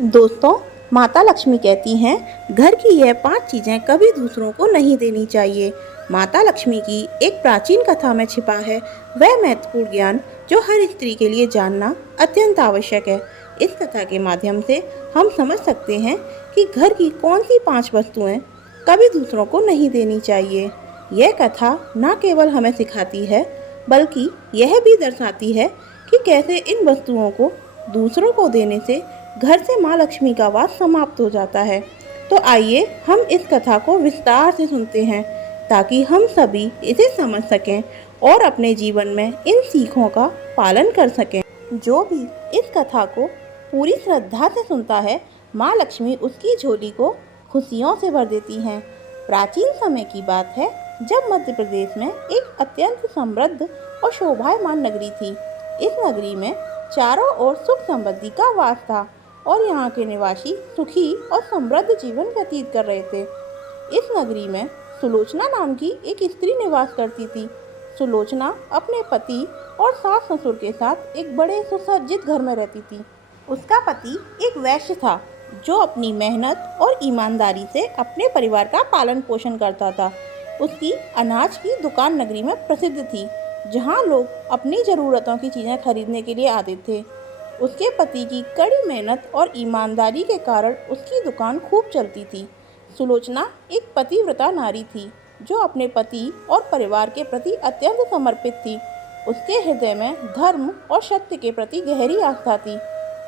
दोस्तों, माता लक्ष्मी कहती हैं घर की यह 5 चीज़ें कभी दूसरों को नहीं देनी चाहिए। माता लक्ष्मी की एक प्राचीन कथा में छिपा है वह महत्वपूर्ण ज्ञान जो हर स्त्री के लिए जानना अत्यंत आवश्यक है। इस कथा के माध्यम से हम समझ सकते हैं कि घर की कौन सी 5 वस्तुएं कभी दूसरों को नहीं देनी चाहिए। यह कथा न केवल हमें सिखाती है बल्कि यह भी दर्शाती है कि कैसे इन वस्तुओं को दूसरों को देने से घर से माँ लक्ष्मी का वास समाप्त हो जाता है। तो आइए हम इस कथा को विस्तार से सुनते हैं ताकि हम सभी इसे समझ सकें और अपने जीवन में इन सीखों का पालन कर सकें। जो भी इस कथा को पूरी श्रद्धा से सुनता है, माँ लक्ष्मी उसकी झोली को खुशियों से भर देती हैं। प्राचीन समय की बात है जब मध्य प्रदेश में एक अत्यंत समृद्ध और शोभायमान नगरी थी। इस नगरी में चारों ओर सुख समृद्धि का वास था और यहाँ के निवासी सुखी और समृद्ध जीवन व्यतीत कर रहे थे। इस नगरी में सुलोचना नाम की एक स्त्री निवास करती थी। सुलोचना अपने पति और सास ससुर के साथ एक बड़े सुसज्जित घर में रहती थी। उसका पति एक वैश्य था जो अपनी मेहनत और ईमानदारी से अपने परिवार का पालन पोषण करता था। उसकी अनाज की दुकान नगरी में प्रसिद्ध थी, जहाँ लोग अपनी ज़रूरतों की चीज़ें खरीदने के लिए आते थे। उसके पति की कड़ी मेहनत और ईमानदारी के कारण उसकी दुकान खूब चलती थी। सुलोचना एक पतिव्रता नारी थी जो अपने पति और परिवार के प्रति अत्यंत समर्पित थी। उसके हृदय में धर्म और सत्य के प्रति गहरी आस्था थी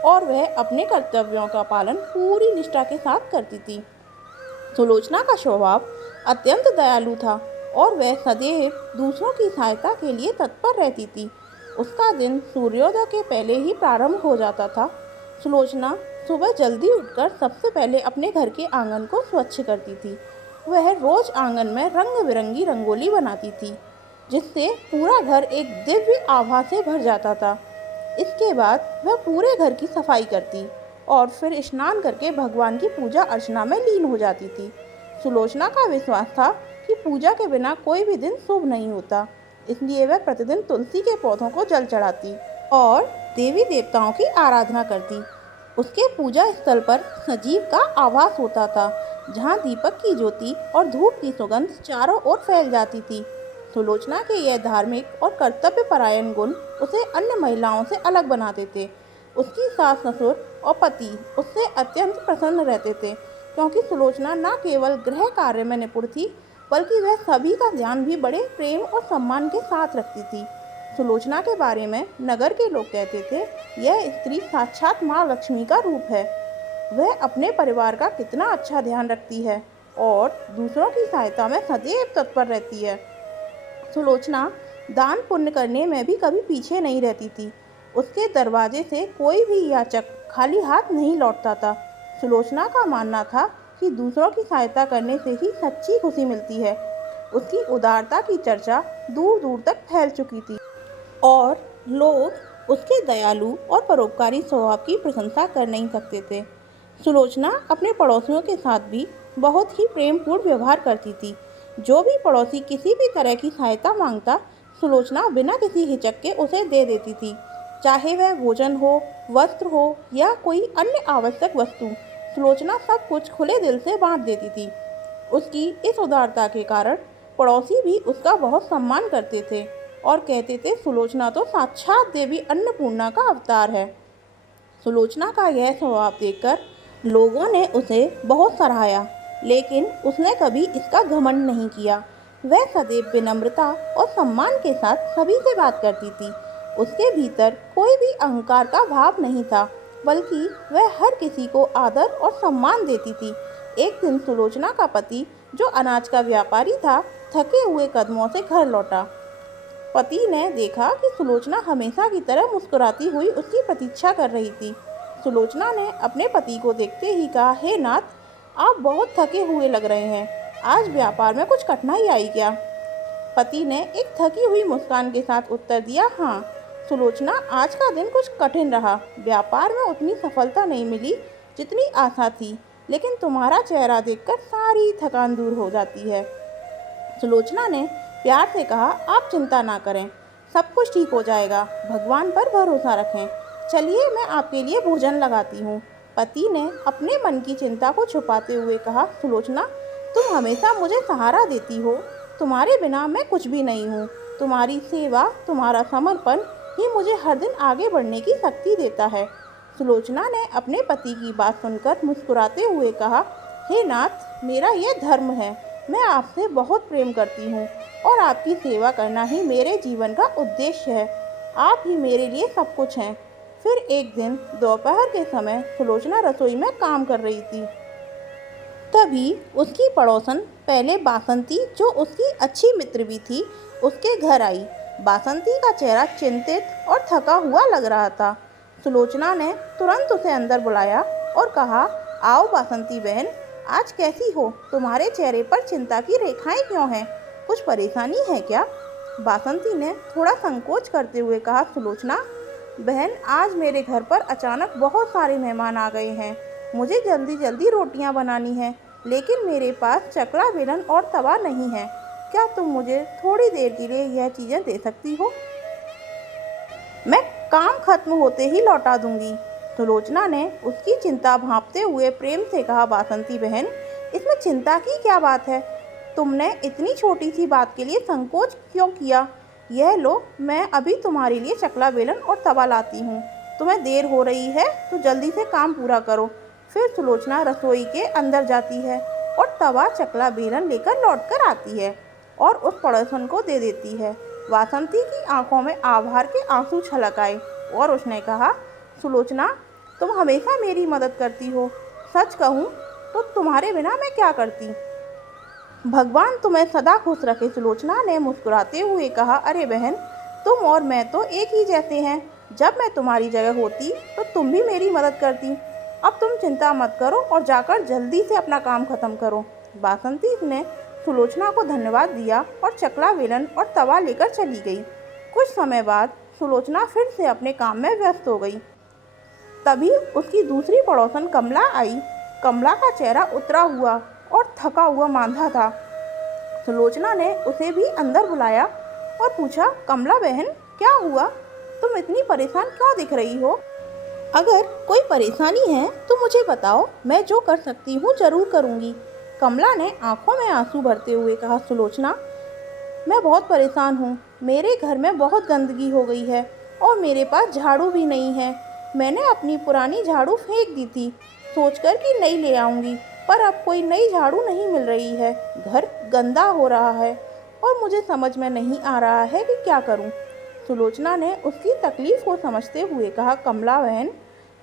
और वह अपने कर्तव्यों का पालन पूरी निष्ठा के साथ करती थी। सुलोचना का स्वभाव अत्यंत दयालु था और वह सदैव दूसरों की सहायता के लिए तत्पर रहती थी। उसका दिन सूर्योदय के पहले ही प्रारंभ हो जाता था। सुलोचना सुबह जल्दी उठकर सबसे पहले अपने घर के आंगन को स्वच्छ करती थी। वह रोज आंगन में रंग बिरंगी रंगोली बनाती थी, जिससे पूरा घर एक दिव्य आभा से भर जाता था। इसके बाद वह पूरे घर की सफाई करती और फिर स्नान करके भगवान की पूजा अर्चना में लीन हो जाती थी। सुलोचना का विश्वास था कि पूजा के बिना कोई भी दिन शुभ नहीं होता, इसलिए वह प्रतिदिन तुलसी के पौधों को जल चढ़ाती और देवी देवताओं की आराधना करती। उसके पूजा स्थल पर सजीव का आवास होता था, जहाँ दीपक की ज्योति और धूप की सुगंध चारों ओर फैल जाती थी। सुलोचना के यह धार्मिक और कर्तव्य परायण गुण उसे अन्य महिलाओं से अलग बनाते थे। उसकी सास ससुर और पति उससे अत्यंत प्रसन्न रहते थे, क्योंकि सुलोचना न केवल गृह कार्य में निपुण थी बल्कि वह सभी का ध्यान भी बड़े प्रेम और सम्मान के साथ रखती थी। सुलोचना के बारे में नगर के लोग कहते थे, यह स्त्री साक्षात माँ लक्ष्मी का रूप है। वह अपने परिवार का कितना अच्छा ध्यान रखती है और दूसरों की सहायता में सदैव तत्पर रहती है। सुलोचना दान पुण्य करने में भी कभी पीछे नहीं रहती थी। उसके दरवाजे से कोई भी याचक खाली हाथ नहीं लौटता था। सुलोचना का मानना था कि दूसरों की सहायता करने से ही सच्ची खुशी मिलती है। उसकी उदारता की चर्चा दूर दूर तक फैल चुकी थी और लोग उसके दयालु और परोपकारी स्वभाव की प्रशंसा कर नहीं सकते थे। सुलोचना अपने पड़ोसियों के साथ भी बहुत ही प्रेमपूर्ण व्यवहार करती थी। जो भी पड़ोसी किसी भी तरह की सहायता मांगता, सुलोचना बिना किसी हिचक के उसे दे देती थी, चाहे वह भोजन हो, वस्त्र हो या कोई अन्य आवश्यक वस्तु। सुलोचना सब कुछ खुले दिल से बांट देती थी। उसकी इस उदारता के कारण पड़ोसी भी उसका बहुत सम्मान करते थे और कहते थे, सुलोचना तो साक्षात देवी अन्नपूर्णा का अवतार है। सुलोचना का यह स्वभाव देखकर लोगों ने उसे बहुत सराहा, लेकिन उसने कभी इसका घमंड नहीं किया। वह सदैव विनम्रता और सम्मान के साथ सभी से बात करती थी। उसके भीतर कोई भी अहंकार का भाव नहीं था, बल्कि वह हर किसी को आदर और सम्मान देती थी। एक दिन सुलोचना का पति, जो अनाज का व्यापारी था, थके हुए कदमों से घर लौटा। पति ने देखा कि सुलोचना हमेशा की तरह मुस्कुराती हुई उसकी प्रतीक्षा कर रही थी। सुलोचना ने अपने पति को देखते ही कहा, हे नाथ, आप बहुत थके हुए लग रहे हैं। आज व्यापार में कुछ कठिनाई आई क्या? पति ने एक थकी हुई मुस्कान के साथ उत्तर दिया, हाँ सुलोचना, आज का दिन कुछ कठिन रहा। व्यापार में उतनी सफलता नहीं मिली जितनी आशा थी, लेकिन तुम्हारा चेहरा देखकर सारी थकान दूर हो जाती है। सुलोचना ने प्यार से कहा, आप चिंता ना करें, सब कुछ ठीक हो जाएगा। भगवान पर भरोसा रखें। चलिए मैं आपके लिए भोजन लगाती हूँ। पति ने अपने मन की चिंता को छुपाते हुए कहा, सुलोचना, तुम हमेशा मुझे सहारा देती हो। तुम्हारे बिना मैं कुछ भी नहीं हूँ। तुम्हारी सेवा, तुम्हारा समर्पण ही मुझे हर दिन आगे बढ़ने की शक्ति देता है। सुलोचना ने अपने पति की बात सुनकर मुस्कुराते हुए कहा, हे नाथ, मेरा यह धर्म है। मैं आपसे बहुत प्रेम करती हूँ और आपकी सेवा करना ही मेरे जीवन का उद्देश्य है। आप ही मेरे लिए सब कुछ हैं। फिर एक दिन दोपहर के समय सुलोचना रसोई में काम कर रही थी। तभी उसकी पड़ोसन पहले बासंती, जो उसकी अच्छी मित्र भी थी, उसके घर आई। बासंती का चेहरा चिंतित और थका हुआ लग रहा था। सुलोचना ने तुरंत उसे अंदर बुलाया और कहा, आओ बासंती बहन, आज कैसी हो? तुम्हारे चेहरे पर चिंता की रेखाएं क्यों हैं? कुछ परेशानी है क्या? बासंती ने थोड़ा संकोच करते हुए कहा, सुलोचना बहन, आज मेरे घर पर अचानक बहुत सारे मेहमान आ गए हैं। मुझे जल्दी जल्दी रोटियां बनानी है, लेकिन मेरे पास चकला बेलन और तवा नहीं है। क्या तुम मुझे थोड़ी देर के लिए यह चीज़ें दे सकती हो? मैं काम खत्म होते ही लौटा दूंगी। सुलोचना ने उसकी चिंता भांपते हुए प्रेम से कहा, बासंती बहन, इसमें चिंता की क्या बात है? तुमने इतनी छोटी सी बात के लिए संकोच क्यों किया? यह लो, मैं अभी तुम्हारे लिए चकला बेलन और तवा लाती हूँ। तुम्हें देर हो रही है तो जल्दी से काम पूरा करो। फिर सुलोचना रसोई के अंदर जाती है और तवा, चकला बेलन लेकर लौट कर आती है और उस पड़ोसन को दे देती है। वासंती की आंखों में आभार के आंसू छलक आए और उसने कहा, सुलोचना, तुम हमेशा मेरी मदद करती हो। सच कहूँ तो तुम्हारे बिना मैं क्या करती? भगवान तुम्हें सदा खुश रखे। सुलोचना ने मुस्कुराते हुए कहा, अरे बहन, तुम और मैं तो एक ही जैसे हैं। जब मैं तुम्हारी जगह होती तो तुम भी मेरी मदद करती। अब तुम चिंता मत करो और जाकर जल्दी से अपना काम खत्म करो। बासंती ने सुलोचना को धन्यवाद दिया और चकला बेलन और तवा लेकर चली गई। कुछ समय बाद सुलोचना फिर से अपने काम में व्यस्त हो गई। तभी उसकी दूसरी पड़ोसन कमला आई। कमला का चेहरा उतरा हुआ और थका हुआ मांधा था। सुलोचना ने उसे भी अंदर बुलाया और पूछा, कमला बहन, क्या हुआ? तुम इतनी परेशान क्यों दिख रही हो? अगर कोई परेशानी है तो मुझे बताओ, मैं जो कर सकती हूँ जरूर करूँगी। कमला ने आंखों में आंसू भरते हुए कहा, सुलोचना, मैं बहुत परेशान हूँ। मेरे घर में बहुत गंदगी हो गई है और मेरे पास झाड़ू भी नहीं है। मैंने अपनी पुरानी झाड़ू फेंक दी थी, सोचकर कि नई ले आऊँगी, पर अब कोई नई झाड़ू नहीं मिल रही है। घर गंदा हो रहा है और मुझे समझ में नहीं आ रहा है कि क्या करूँ। सुलोचना ने उसकी तकलीफ को समझते हुए कहा, कमला बहन,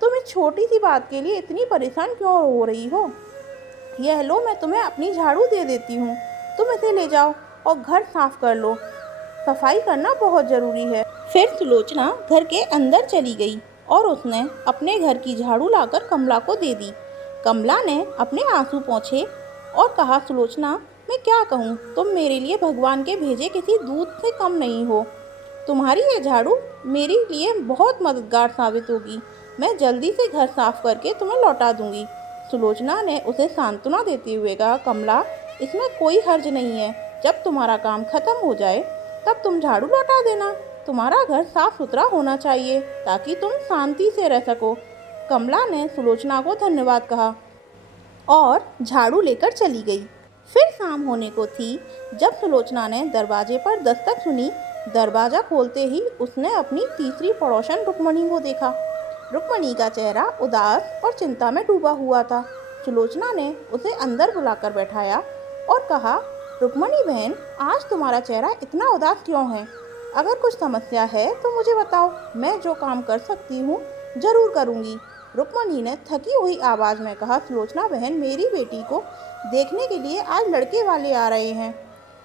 तुम इस छोटी सी बात के लिए इतनी परेशान क्यों हो रही हो? यह लो, मैं तुम्हें अपनी झाड़ू दे देती हूँ। तुम इसे ले जाओ और घर साफ कर लो। सफाई करना बहुत ज़रूरी है। फिर सुलोचना घर के अंदर चली गई और उसने अपने घर की झाड़ू लाकर कमला को दे दी। कमला ने अपने आंसू पोंछे और कहा, सुलोचना, मैं क्या कहूँ, तुम मेरे लिए भगवान के भेजे किसी दूत से कम नहीं हो। तुम्हारी यह झाड़ू मेरे लिए बहुत मददगार साबित होगी। मैं जल्दी से घर साफ करके तुम्हें लौटा दूंगी। सुलोचना ने उसे सांत्वना देते हुए कहा, कमला, इसमें कोई हर्ज नहीं है। जब तुम्हारा काम खत्म हो जाए तब तुम झाड़ू लौटा देना। तुम्हारा घर साफ सुथरा होना चाहिए ताकि तुम शांति से रह सको। कमला ने सुलोचना को धन्यवाद कहा और झाड़ू लेकर चली गई। फिर शाम होने को थी जब सुलोचना ने दरवाजे पर दस्तक सुनी। दरवाज़ा खोलते ही उसने अपनी तीसरी पड़ोसन रुक्मणी को देखा। रुक्मणी का चेहरा उदास और चिंता में डूबा हुआ था। सुलोचना ने उसे अंदर बुलाकर बैठाया और कहा, रुक्मणी बहन, आज तुम्हारा चेहरा इतना उदास क्यों है? अगर कुछ समस्या है तो मुझे बताओ, मैं जो काम कर सकती हूँ जरूर करूँगी। रुक्मणी ने थकी हुई आवाज़ में कहा, सुलोचना बहन, मेरी बेटी को देखने के लिए आज लड़के वाले आ रहे हैं,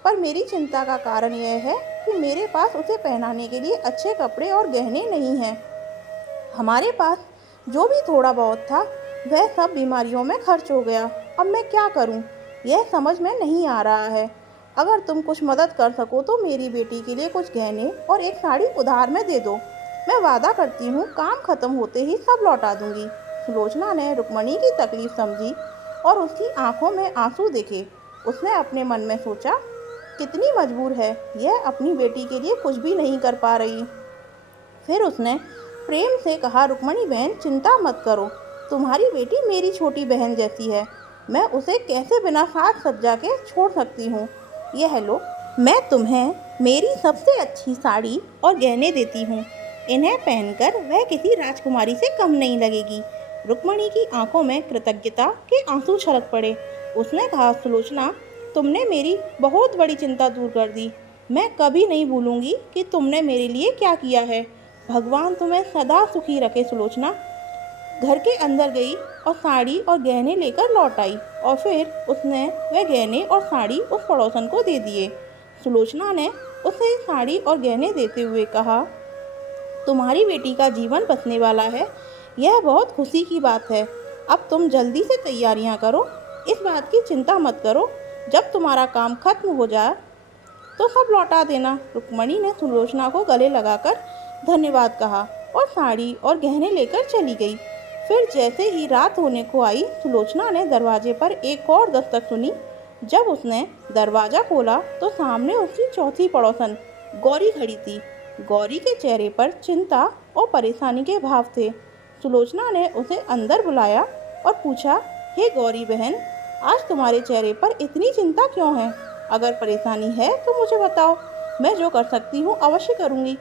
पर मेरी चिंता का कारण यह है कि मेरे पास उसे पहनाने के लिए अच्छे कपड़े और गहने नहीं हैं। हमारे पास जो भी थोड़ा बहुत था वह सब बीमारियों में खर्च हो गया। अब मैं क्या करूं, यह समझ में नहीं आ रहा है। अगर तुम कुछ मदद कर सको तो मेरी बेटी के लिए कुछ गहने और एक साड़ी उधार में दे दो। मैं वादा करती हूँ काम खत्म होते ही सब लौटा दूंगी। सुलोचना ने रुक्मणी की तकलीफ समझी और उसकी आंखों में आंसू देखे। उसने अपने मन में सोचा, कितनी मजबूर है यह, अपनी बेटी के लिए कुछ भी नहीं कर पा रही। फिर उसने प्रेम से कहा, रुक्मणी बहन, चिंता मत करो, तुम्हारी बेटी मेरी छोटी बहन जैसी है, मैं उसे कैसे बिना साज सज्जा के छोड़ सकती हूँ। यह लो, मैं तुम्हें मेरी सबसे अच्छी साड़ी और गहने देती हूँ। इन्हें पहनकर वह किसी राजकुमारी से कम नहीं लगेगी। रुक्मणी की आंखों में कृतज्ञता के आंसू छलक पड़े। उसने कहा, सुलोचना, तुमने मेरी बहुत बड़ी चिंता दूर कर दी। मैं कभी नहीं भूलूंगी कि तुमने मेरे लिए क्या किया है। भगवान तुम्हें सदा सुखी रखे। सुलोचना घर के अंदर गई और साड़ी और गहने लेकर लौट आई और फिर उसने वह गहने और साड़ी उस पड़ोसन को दे दिए। सुलोचना ने उसे साड़ी और गहने देते हुए कहा, तुम्हारी बेटी का जीवन बसने वाला है, यह बहुत खुशी की बात है। अब तुम जल्दी से तैयारियां करो, इस बात की चिंता मत करो। जब तुम्हारा काम खत्म हो जाए तो सब लौटा देना। रुक्मणी ने सुलोचना को गले लगाकर धन्यवाद कहा और साड़ी और गहने लेकर चली गई। फिर जैसे ही रात होने को आई, सुलोचना ने दरवाजे पर एक और दस्तक सुनी। जब उसने दरवाज़ा खोला तो सामने उसकी चौथी पड़ोसन गौरी खड़ी थी। गौरी के चेहरे पर चिंता और परेशानी के भाव थे। सुलोचना ने उसे अंदर बुलाया और पूछा, हे गौरी बहन, आज तुम्हारे चेहरे पर इतनी चिंता क्यों है? अगर परेशानी है तो मुझे बताओ, मैं जो कर सकती हूँ अवश्य करूँगी।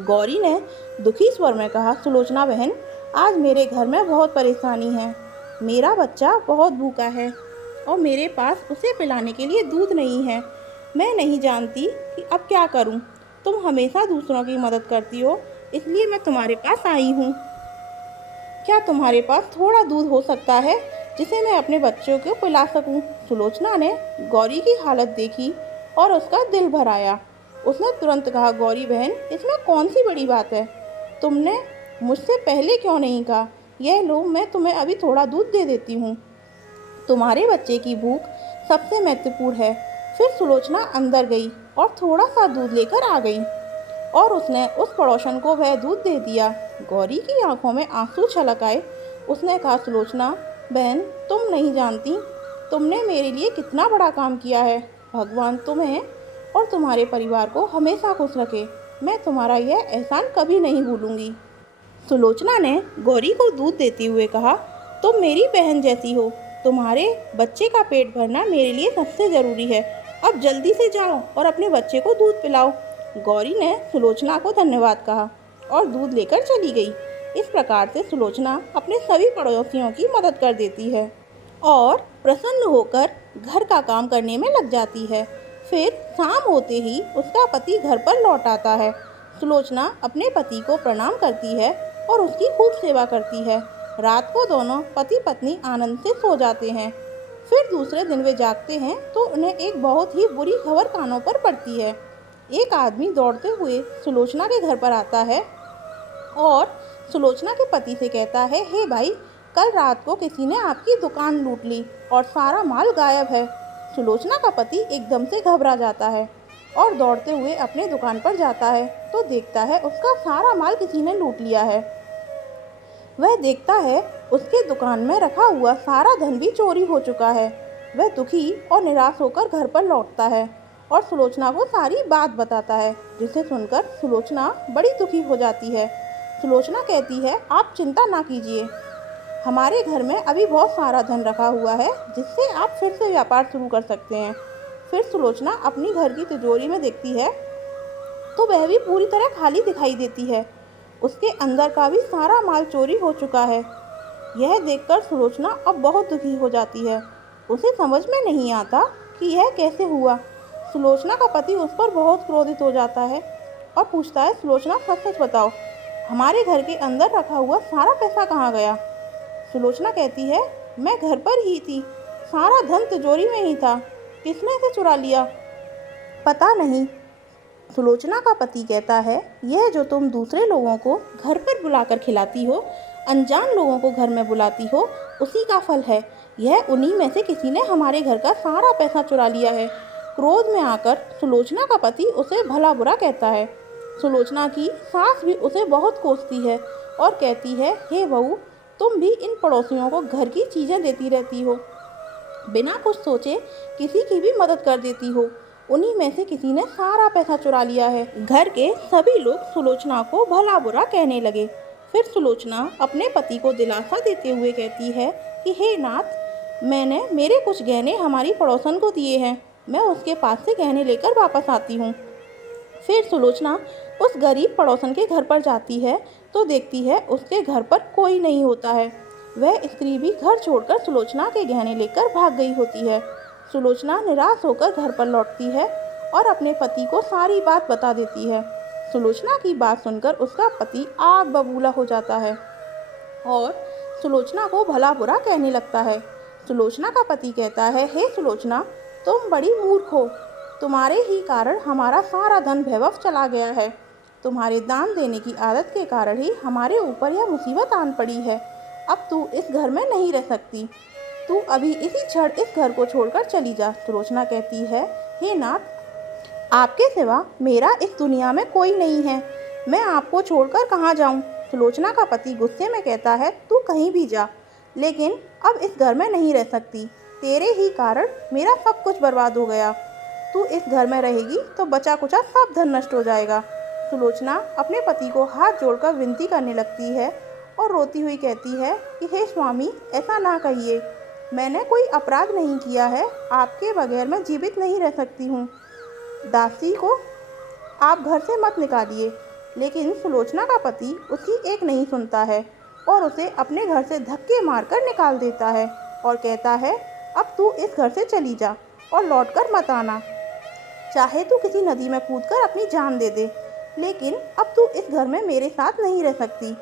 गौरी ने दुखी स्वर में कहा, सुलोचना बहन, आज मेरे घर में बहुत परेशानी है। मेरा बच्चा बहुत भूखा है और मेरे पास उसे पिलाने के लिए दूध नहीं है। मैं नहीं जानती कि अब क्या करूं। तुम हमेशा दूसरों की मदद करती हो, इसलिए मैं तुम्हारे पास आई हूं। क्या तुम्हारे पास थोड़ा दूध हो सकता है जिसे मैं अपने बच्चों को पिला सकूं? सुलोचना ने गौरी की हालत देखी और उसका दिल भर आया। उसने तुरंत कहा, गौरी बहन, इसमें कौन सी बड़ी बात है? तुमने मुझसे पहले क्यों नहीं कहा? यह लो, मैं तुम्हें अभी थोड़ा दूध दे देती हूँ। तुम्हारे बच्चे की भूख सबसे महत्वपूर्ण है। फिर सुलोचना अंदर गई और थोड़ा सा दूध लेकर आ गई और उसने उस पड़ोसन को वह दूध दे दिया। गौरी की आंखों में आंसू छलक आए। उसने कहा, सुलोचना बहन, तुम नहीं जानती तुमने मेरे लिए कितना बड़ा काम किया है। भगवान तुम्हें और तुम्हारे परिवार को हमेशा खुश रखे। मैं तुम्हारा यह एहसान कभी नहीं भूलूंगी। सुलोचना ने गौरी को दूध देते हुए कहा, तुम मेरी बहन जैसी हो। तुम्हारे बच्चे का पेट भरना मेरे लिए सबसे ज़रूरी है। अब जल्दी से जाओ और अपने बच्चे को दूध पिलाओ। गौरी ने सुलोचना को धन्यवाद कहा और दूध लेकर चली गई। इस प्रकार से सुलोचना अपने सभी पड़ोसियों की मदद कर देती है और प्रसन्न होकर घर का काम करने में लग जाती है। फिर शाम होते ही उसका पति घर पर लौट आता है। सुलोचना अपने पति को प्रणाम करती है और उसकी खूब सेवा करती है। रात को दोनों पति पत्नी आनंद से सो जाते हैं। फिर दूसरे दिन वे जागते हैं तो उन्हें एक बहुत ही बुरी खबर कानों पर पड़ती है। एक आदमी दौड़ते हुए सुलोचना के घर पर आता है और सुलोचना के पति से कहता है, हे भाई, कल रात को किसी ने आपकी दुकान लूट ली और सारा माल गायब है। सुलोचना का पति एकदम से घबरा जाता है और दौड़ते हुए अपने दुकान पर जाता है तो देखता है उसका सारा माल किसी ने लूट लिया है। वह देखता है उसके दुकान में रखा हुआ सारा धन भी चोरी हो चुका है। वह दुखी और निराश होकर घर पर लौटता है और सुलोचना को सारी बात बताता है, जिसे सुनकर सुलोचना बड़ी दुखी हो जाती है। सुलोचना कहती है, आप चिंता ना कीजिए, हमारे घर में अभी बहुत सारा धन रखा हुआ है जिससे आप फिर से व्यापार शुरू कर सकते हैं। फिर सुलोचना अपनी घर की तिजोरी में देखती है तो वह भी पूरी तरह खाली दिखाई देती है। उसके अंदर का भी सारा माल चोरी हो चुका है। यह देखकर सुलोचना अब बहुत दुखी हो जाती है। उसे समझ में नहीं आता कि यह कैसे हुआ। सुलोचना का पति उस पर बहुत क्रोधित हो जाता है और पूछता है, सुलोचना सच सच बताओ, हमारे घर के अंदर रखा हुआ सारा पैसा कहाँ गया? सुलोचना कहती है, मैं घर पर ही थी, सारा धन तिजोरी में ही था, किसने इसे चुरा लिया? पता नहीं। सुलोचना का पति कहता है, यह जो तुम दूसरे लोगों को घर पर बुलाकर खिलाती हो, अनजान लोगों को घर में बुलाती हो, उसी का फल है। यह उन्हीं में से किसी ने हमारे घर का सारा पैसा चुरा लिया है। क्रोध में आकर सुलोचना का पति उसे भला बुरा कहता है। सुलोचना की सास भी उसे बहुत कोसती है और कहती है, हे बहू, तुम भी इन पड़ोसियों को घर की चीज़ें देती रहती हो, बिना कुछ सोचे किसी की भी मदद कर देती हो। उन्हीं में से किसी ने सारा पैसा चुरा लिया है। घर के सभी लोग सुलोचना को भला बुरा कहने लगे। फिर सुलोचना अपने पति को दिलासा देते हुए कहती है कि हे नाथ, मैंने मेरे कुछ गहने हमारी पड़ोसन को दिए हैं, मैं उसके पास से गहने लेकर वापस आती हूँ। फिर सुलोचना उस गरीब पड़ोसन के घर पर जाती है तो देखती है उसके घर पर कोई नहीं होता है। वह स्त्री भी घर छोड़कर सुलोचना के गहने लेकर भाग गई होती है। सुलोचना निराश होकर घर पर लौटती है और अपने पति को सारी बात बता देती है। सुलोचना की बात सुनकर उसका पति आग बबूला हो जाता है और सुलोचना को भला बुरा कहने लगता है। सुलोचना का पति कहता है, हे सुलोचना, तुम बड़ी मूर्ख हो, तुम्हारे ही कारण हमारा सारा धन वैभव चला गया है। तुम्हारे दान देने की आदत के कारण ही हमारे ऊपर यह मुसीबत आन पड़ी है। अब तू इस घर में नहीं रह सकती, तू अभी इसी क्षण इस घर को छोड़कर चली जा। सुलोचना कहती है, हे नाथ, आपके सिवा मेरा इस दुनिया में कोई नहीं है, मैं आपको छोड़कर कहाँ जाऊँ। सुलोचना का पति गुस्से में कहता है, तू कहीं भी जा, लेकिन अब इस घर में नहीं रह सकती, तेरे ही कारण मेरा सब कुछ बर्बाद हो गया। तू इस घर में रहेगी तो बचा कुचा सब धन नष्ट हो जाएगा। सुलोचना अपने पति को हाथ जोड़कर विनती करने लगती है और रोती हुई कहती है कि हे स्वामी, ऐसा ना कहिए, मैंने कोई अपराध नहीं किया है, आपके बगैर मैं जीवित नहीं रह सकती हूँ। दासी को आप घर से मत निकालिए। लेकिन सुलोचना का पति उसकी एक नहीं सुनता है और उसे अपने घर से धक्के मारकर निकाल देता है और कहता है, अब तू इस घर से चली जा और लौटकर मत आना। चाहे तू किसी नदी में कूदकर अपनी जान दे दे, लेकिन अब तू इस घर में मेरे साथ नहीं रह सकती।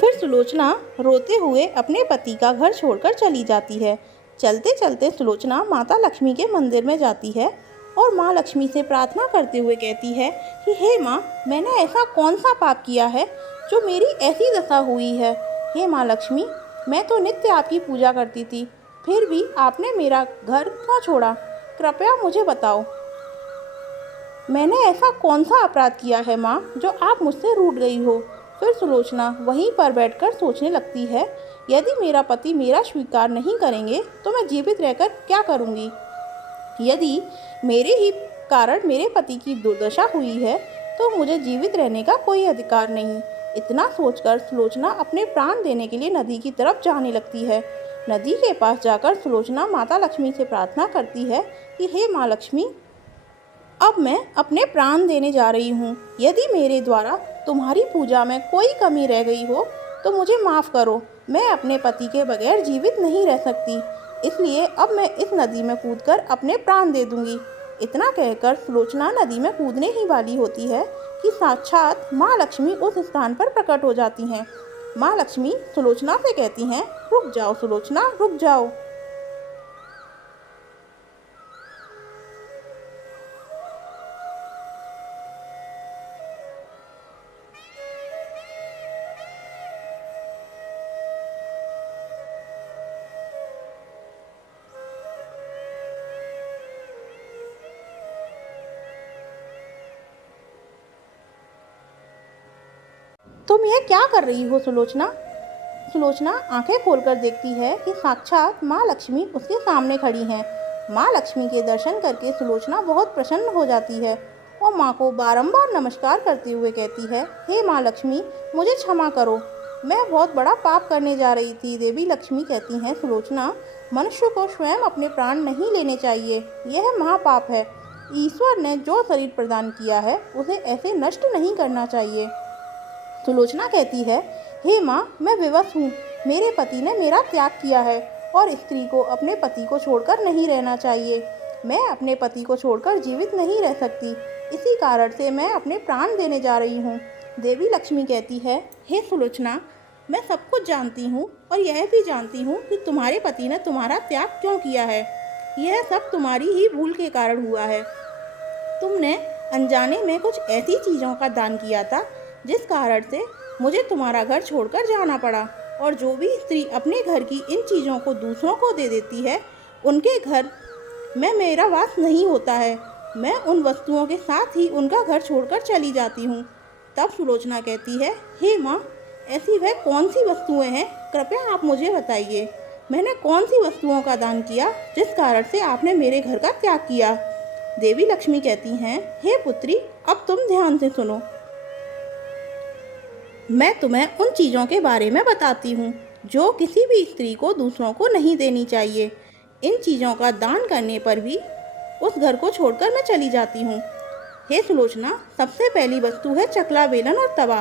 फिर सुलोचना रोते हुए अपने पति का घर छोड़कर चली जाती है। चलते चलते सुलोचना माता लक्ष्मी के मंदिर में जाती है और माँ लक्ष्मी से प्रार्थना करते हुए कहती है कि हे माँ, मैंने ऐसा कौन सा पाप किया है जो मेरी ऐसी दशा हुई है। हे माँ लक्ष्मी, मैं तो नित्य आपकी पूजा करती थी, फिर भी आपने मेरा घर क्यों छोड़ा? कृपया मुझे बताओ, मैंने ऐसा कौन सा अपराध किया है माँ जो आप मुझसे रूठ गई हो। फिर सुलोचना वहीं पर बैठकर सोचने लगती है, यदि मेरा पति मेरा स्वीकार नहीं करेंगे तो मैं जीवित रहकर क्या करूँगी। यदि मेरे ही कारण मेरे पति की दुर्दशा हुई है तो मुझे जीवित रहने का कोई अधिकार नहीं। इतना सोचकर सुलोचना अपने प्राण देने के लिए नदी की तरफ जाने लगती है। नदी के पास जाकर सुलोचना माता लक्ष्मी से प्रार्थना करती है कि हे माँ लक्ष्मी, अब मैं अपने प्राण देने जा रही हूँ। यदि मेरे द्वारा तुम्हारी पूजा में कोई कमी रह गई हो तो मुझे माफ़ करो। मैं अपने पति के बगैर जीवित नहीं रह सकती, इसलिए अब मैं इस नदी में कूदकर अपने प्राण दे दूंगी। इतना कहकर सुलोचना नदी में कूदने ही वाली होती है कि साक्षात माँ लक्ष्मी उस स्थान पर प्रकट हो जाती हैं। माँ लक्ष्मी सुलोचना से कहती हैं, रुक जाओ सुलोचना, रुक जाओ। तुम यह क्या कर रही हो सुलोचना? सुलोचना आंखें खोलकर देखती है कि साक्षात माँ लक्ष्मी उसके सामने खड़ी हैं। माँ लक्ष्मी के दर्शन करके सुलोचना बहुत प्रसन्न हो जाती है और माँ को बारंबार नमस्कार करते हुए कहती है, हे माँ लक्ष्मी, मुझे क्षमा करो, मैं बहुत बड़ा पाप करने जा रही थी। देवी लक्ष्मी कहती हैं, सुलोचना, मनुष्य को स्वयं अपने प्राण नहीं लेने चाहिए, यह महापाप है। ईश्वर ने जो शरीर प्रदान किया है उसे ऐसे नष्ट नहीं करना चाहिए। सुलोचना कहती है, हे माँ, मैं विवश हूँ, मेरे पति ने मेरा त्याग किया है और स्त्री को अपने पति को छोड़कर नहीं रहना चाहिए। मैं अपने पति को छोड़कर जीवित नहीं रह सकती, इसी कारण से मैं अपने प्राण देने जा रही हूँ। देवी लक्ष्मी कहती है, हे सुलोचना, मैं सब कुछ जानती हूँ और यह भी जानती हूँ कि तुम्हारे पति ने तुम्हारा त्याग क्यों किया है। यह सब तुम्हारी ही भूल के कारण हुआ है। तुमने अनजाने में कुछ ऐसी चीज़ों का दान किया था जिस कारण से मुझे तुम्हारा घर छोड़कर जाना पड़ा। और जो भी स्त्री अपने घर की इन चीज़ों को दूसरों को दे देती है, उनके घर में मेरा वास नहीं होता है। मैं उन वस्तुओं के साथ ही उनका घर छोड़कर चली जाती हूँ। तब सुलोचना कहती है, हे माँ, ऐसी वह कौन सी वस्तुएं हैं, कृपया आप मुझे बताइए। मैंने कौन सी वस्तुओं का दान किया जिस कारण से आपने मेरे घर का त्याग किया। देवी लक्ष्मी कहती हैं, हे पुत्री, अब तुम ध्यान से सुनो। मैं तुम्हें उन चीज़ों के बारे में बताती हूँ जो किसी भी स्त्री को दूसरों को नहीं देनी चाहिए। इन चीज़ों का दान करने पर भी उस घर को छोड़कर मैं चली जाती हूँ। हे सुलोचना, सबसे पहली वस्तु है चकला, बेलन और तवा।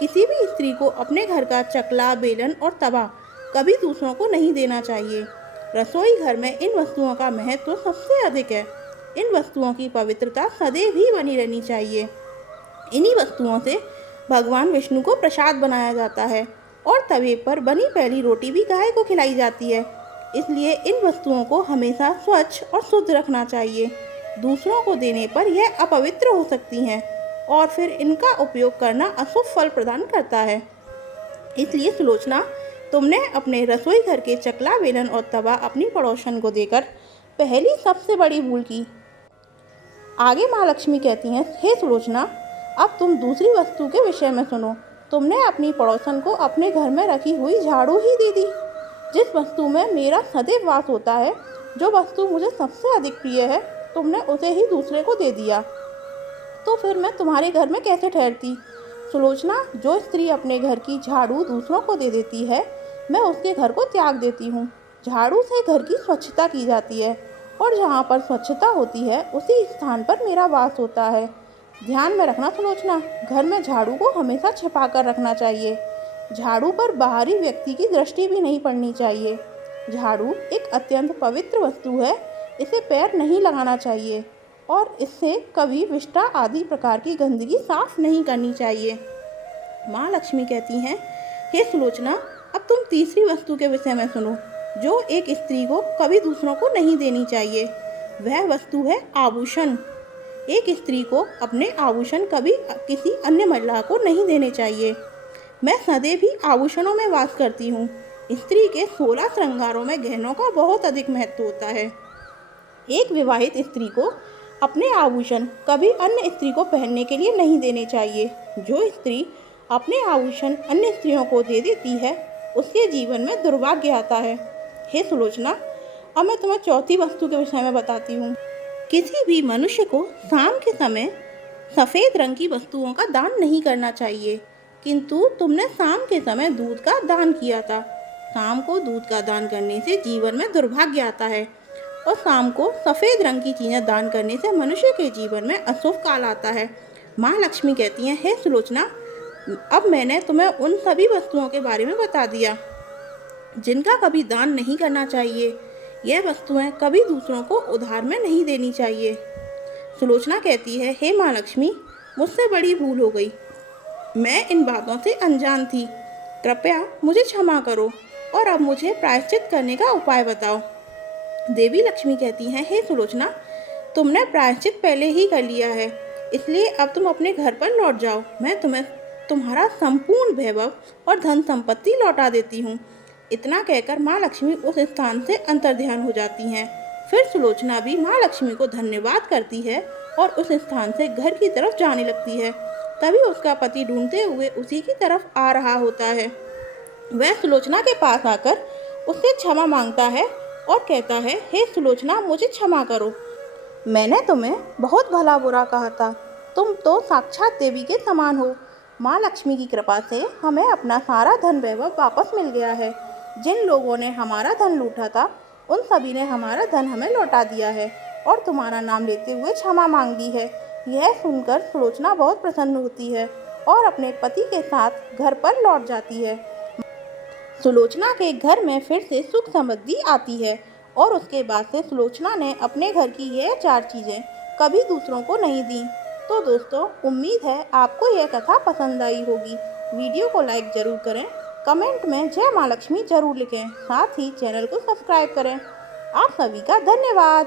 किसी भी स्त्री को अपने घर का चकला, बेलन और तवा कभी दूसरों को नहीं देना चाहिए। रसोई घर में इन वस्तुओं का महत्व सबसे अधिक है। इन वस्तुओं की पवित्रता सदैव ही बनी रहनी चाहिए। इन्हीं वस्तुओं से भगवान विष्णु को प्रसाद बनाया जाता है और तवे पर बनी पहली रोटी भी गाय को खिलाई जाती है। इसलिए इन वस्तुओं को हमेशा स्वच्छ और शुद्ध रखना चाहिए। दूसरों को देने पर यह अपवित्र हो सकती हैं और फिर इनका उपयोग करना अशुभ फल प्रदान करता है। इसलिए सुलोचना, तुमने अपने रसोई घर के चकला, बेलन और तवा अपनी पड़ोसन को देकर पहली सबसे बड़ी भूल की। आगे माँ लक्ष्मी कहती हैं, हे सुलोचना, अब तुम दूसरी वस्तु के विषय में सुनो। तुमने अपनी पड़ोसन को अपने घर में रखी हुई झाड़ू ही दे दी। जिस वस्तु में मेरा सदैव वास होता है, जो वस्तु मुझे सबसे अधिक प्रिय है, तुमने उसे ही दूसरे को दे दिया। तो फिर मैं तुम्हारे घर में कैसे ठहरती? सुलोचना, जो स्त्री अपने घर की झाड़ू दूसरों को दे देती है, मैं उसके घर को त्याग देती हूँ। झाड़ू से घर की स्वच्छता की जाती है और जहाँ पर स्वच्छता होती है उसी स्थान पर मेरा वास होता है। ध्यान में रखना सुलोचना, घर में झाड़ू को हमेशा छिपा कर रखना चाहिए। झाड़ू पर बाहरी व्यक्ति की दृष्टि भी नहीं पड़नी चाहिए। झाड़ू एक अत्यंत पवित्र वस्तु है। इसे पैर नहीं लगाना चाहिए और इससे कभी विष्ठा आदि प्रकार की गंदगी साफ नहीं करनी चाहिए। माँ लक्ष्मी कहती हैं, हे सुलोचना, अब तुम तीसरी वस्तु के विषय में सुनो जो एक स्त्री को कभी दूसरों को नहीं देनी चाहिए। वह वस्तु है आभूषण। एक स्त्री को अपने आभूषण कभी किसी अन्य महिला को नहीं देने चाहिए। मैं सदैव ही आभूषणों में वास करती हूँ। स्त्री के 16 श्रृंगारों में गहनों का बहुत अधिक महत्व होता है। एक विवाहित स्त्री को अपने आभूषण कभी अन्य स्त्री को पहनने के लिए नहीं देने चाहिए। जो स्त्री अपने आभूषण अन्य स्त्रियों को दे देती है, उसके जीवन में दुर्भाग्य आता है। हे सुलोचना, अब मैं तुम्हें चौथी वस्तु के विषय में बताती हूँ। किसी भी मनुष्य को शाम के समय सफ़ेद रंग की वस्तुओं का दान नहीं करना चाहिए, किंतु तुमने शाम के समय दूध का दान किया था। शाम को दूध का दान करने से जीवन में दुर्भाग्य आता है और शाम को सफ़ेद रंग की चीज़ें दान करने से मनुष्य के जीवन में अशुभ काल आता है। माँ लक्ष्मी कहती हैं, हे सुलोचना, अब मैंने तुम्हें उन सभी वस्तुओं के बारे में बता दिया जिनका कभी दान नहीं करना चाहिए। यह वस्तुएं कभी दूसरों को उधार में नहीं देनी चाहिए। सुलोचना कहती है, हे माँ लक्ष्मी, मुझसे बड़ी भूल हो गई। मैं इन बातों से अनजान थी। कृपया मुझे क्षमा करो और अब मुझे प्रायश्चित करने का उपाय बताओ। देवी लक्ष्मी कहती हैं, हे सुलोचना, तुमने प्रायश्चित पहले ही कर लिया है, इसलिए अब तुम अपने घर पर लौट जाओ। मैं तुम्हें तुम्हारा संपूर्ण वैभव और धन संपत्ति लौटा देती हूँ। इतना कहकर माँ लक्ष्मी उस स्थान से अंतर्ध्यान हो जाती हैं। फिर सुलोचना भी माँ लक्ष्मी को धन्यवाद करती है और उस स्थान से घर की तरफ जाने लगती है। तभी उसका पति ढूंढते हुए उसी की तरफ आ रहा होता है। वह सुलोचना के पास आकर उससे क्षमा मांगता है और कहता है, हे सुलोचना, मुझे क्षमा करो। मैंने तुम्हें बहुत भला बुरा कहा था। तुम तो साक्षात देवी के समान हो। माँ लक्ष्मी की कृपा से हमें अपना सारा धन वैभव वापस मिल गया है। जिन लोगों ने हमारा धन लूटा था, उन सभी ने हमारा धन हमें लौटा दिया है और तुम्हारा नाम लेते हुए क्षमा मांग ली है। यह सुनकर सुलोचना बहुत प्रसन्न होती है और अपने पति के साथ घर पर लौट जाती है। सुलोचना के घर में फिर से सुख समृद्धि आती है और उसके बाद से सुलोचना ने अपने घर की यह 4 चीज़ें कभी दूसरों को नहीं दी। तो दोस्तों, उम्मीद है आपको यह कथा पसंद आई होगी। वीडियो को लाइक ज़रूर करें, कमेंट में जय माँ लक्ष्मी जरूर लिखें, साथ ही चैनल को सब्सक्राइब करें। आप सभी का धन्यवाद।